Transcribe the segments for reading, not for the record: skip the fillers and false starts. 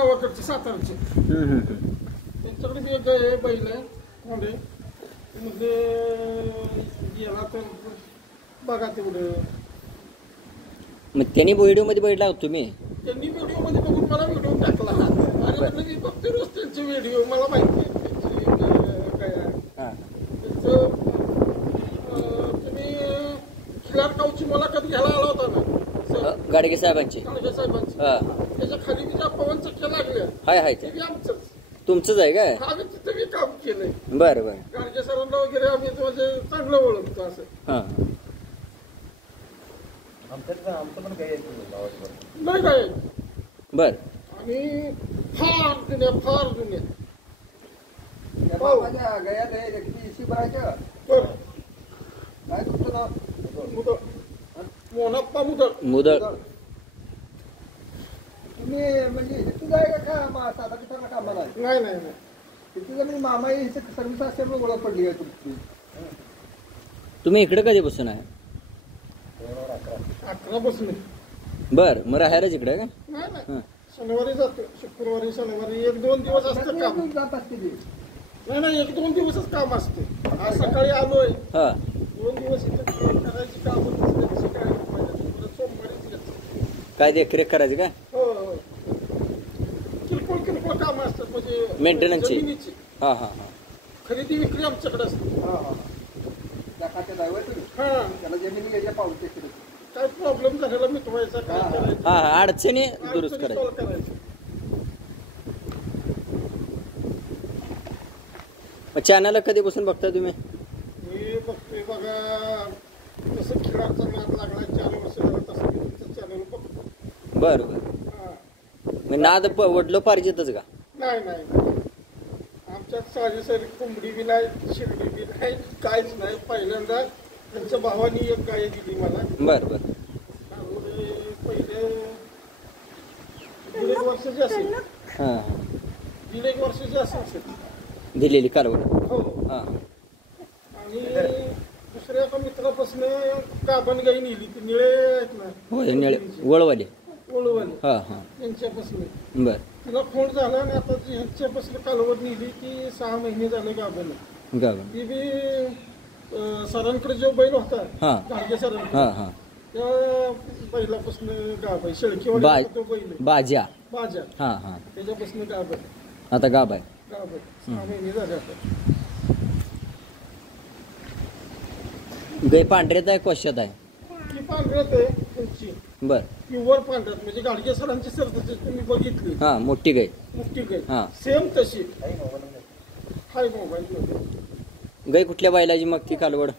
गावाकडचे सातारचे त्यांच्याकडे बी एक गाय आहे, बैल आहे, कोंड आहे. म्हणजे गेला तर बघा तेवढं. मग त्यांनी व्हिडिओ मध्ये बैठला होता तुम्ही? त्यांनी व्हिडिओ मध्ये बघून मला व्हिडिओ टाकला आणि म्हटलं की फक्त रोज त्यांचे व्हिडिओ मला माहिती आहे त्यांची काय आहे. त्यांचं तुम्ही खिलार गावची मुलाखत घ्यायला आला होता ना गाडगे साहेबांची? गाडगे साहेबांची. त्याच्या खाली मी ज्या पवन चक्क्या लागल्या हाय ते बी आमचंच. तुमचंच आहे काय? आम्ही तिथे बी काम केलंय. बरं बरं. गाडगे सरांना वगैरे आम्ही म्हणजे चांगलं ओळखतो असं. नाही काय बर. आम्ही फार जुन्या मोनाप्पा मुदळ. तुम्ही म्हणजे तुझा आहे का साधा पिठाला कामाला? नाही नाही तुझं म्हणजे मामा सर्व्हिस असल्यामुळे ओळख पडली आहे तुमची. तुम्ही इकडे कधी बसून आहे? 11 बसून. बर. मग राहायलाच इकडे का? नाही शनिवारी जातो, शुक्रवारी शनिवारी 1-2 दिवस असतं काम. जात असते ते. नाही 1-2 दिवसच काम असते. आज सकाळी आलोय, 2 दिवस इथे करायची काम सकाळी सोमवारी. काय देखरेख करायची का? हो किरकोळ काम असतात म्हणजे मेंटेनन्सची. जमिनीची खरेदी विक्री आमच्याकडे असते. त्या खात्यात आहे तुम्ही? त्याला जमिनी घ्यायच्या पावते. काय प्रॉब्लेम झालेला मिटवायचा, काय करायचं, अडचणी दुरुस्त करायचं. चॅनल कधीपासून बघताय तुम्ही? मी बघतोय बघा, तसं खिलारचा नाद लागला 4 वर्ष झालं तसं मी तुमचं चॅनल बघतो. बरं बरं. नाद वडलं पाहिजेतच का? नाही आमच्यात साधी सारी कोंबडी बी नाही, शिर्डी बी नाही, काहीच नाही. पहिल्यांदा त्यांच्या भावानी एक गाय दिली मला. बर बर. पहिले 1.5 वर्षाची असेल. 1.5 वर्षाची असेल दिलेली कारवड. हो. आणि दुसऱ्या एका मित्रापासून गाभण गाई नेली, ती निळे आहेत ना. होय, निळे वळवाले. यांच्यापासून. बर. तिला खोंड झाला आणि आता ह्यांच्यापासून कालवड नेली की 6 महिने झाले गाभण. ती बी सरांकडे जो बैल होता गाडगे सरांकडे, त्या बैलापासून गाभ आहे. शेळकीवाडी तो बैल बाजा त्याच्यापासून गाभ आहे. आता गाभ आहे. 6 महिने झाले आता. गाय पांढऱ्यात आहे कोशात आहे? ती पांढऱ्यात आहे त्यांची. बर. प्युअर पांढऱ्यात म्हणजे गाडगे सरांची सरदाची तुम्ही बघितली. मोठी गाय. सेम तशी. हाय मोबाईल मध्ये. गाय कुठल्या बैलाची मग ती कालवड?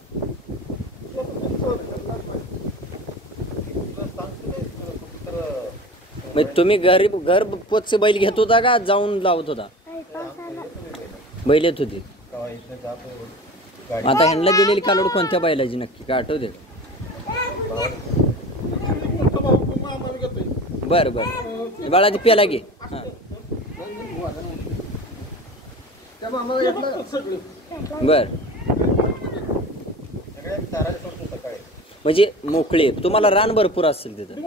मग तुम्ही घर पोच बैल घेत होता का जाऊन लावत होता? बैल येत होती. आता ह्यांना दिलेली कालवड कोणत्या बैलाची नक्की काय आठवते? बर बर. बाळा ती प्याला घे. बर. म्हणजे मोकळे तुम्हाला रान भरपूर असेल तिथं.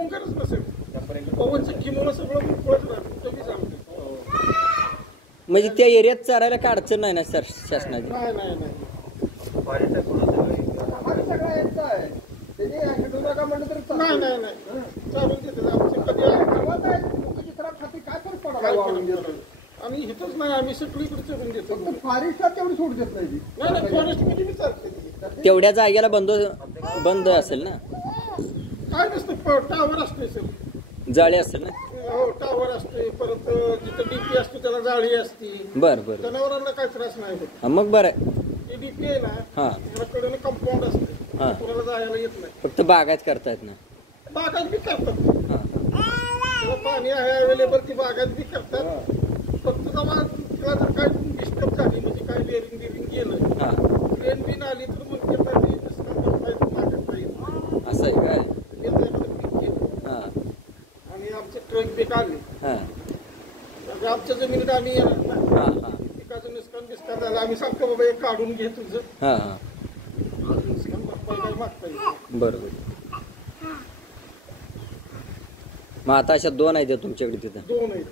म्हणजे त्या एरियात चारायला काय अडचण नाही ना सर शासनाची? आणि इथंच नाही, आम्ही सगळीकडे चढून देतो. फॉरेस्टला तेवढी सोड देत नाही. फॉरेस्ट मध्ये तेवढ्या जागेला बंद असेल ना? काय नसतं, टावर असते सर. जाळी असेल ना? हो, टावर असते. परत जिथं डीपी असतो त्याला जाळी असते. बर बर. जनावरांना काय त्रास नाही होत. मग बरं आहे. डीपी आहे ना, त्याकडे कंपाऊंड असते, कोणाला जायला येत नाही. फक्त बागायत करतायत ना? बागायत बी करतात. पाणी आहे अवेलेबल, ती बागायत बी करतात. फक्त जर काय डिस्टर्ब झाली म्हणजे काय बेरिंग गेलं, ट्रेन बिन आली तर मग असं आहे काय? आणि आमचे ट्रक बी आले, आमच्या जमिनीत आम्ही पिकाचं नुकसान झालं, आम्ही सांगतो बाबा एक काढून घे तुझं. नुकसान भरपाई काय मागता येईल. बरोबर. मग आता अशा 2 आहेत तुमच्याकडे तिथं? 2 आहेत.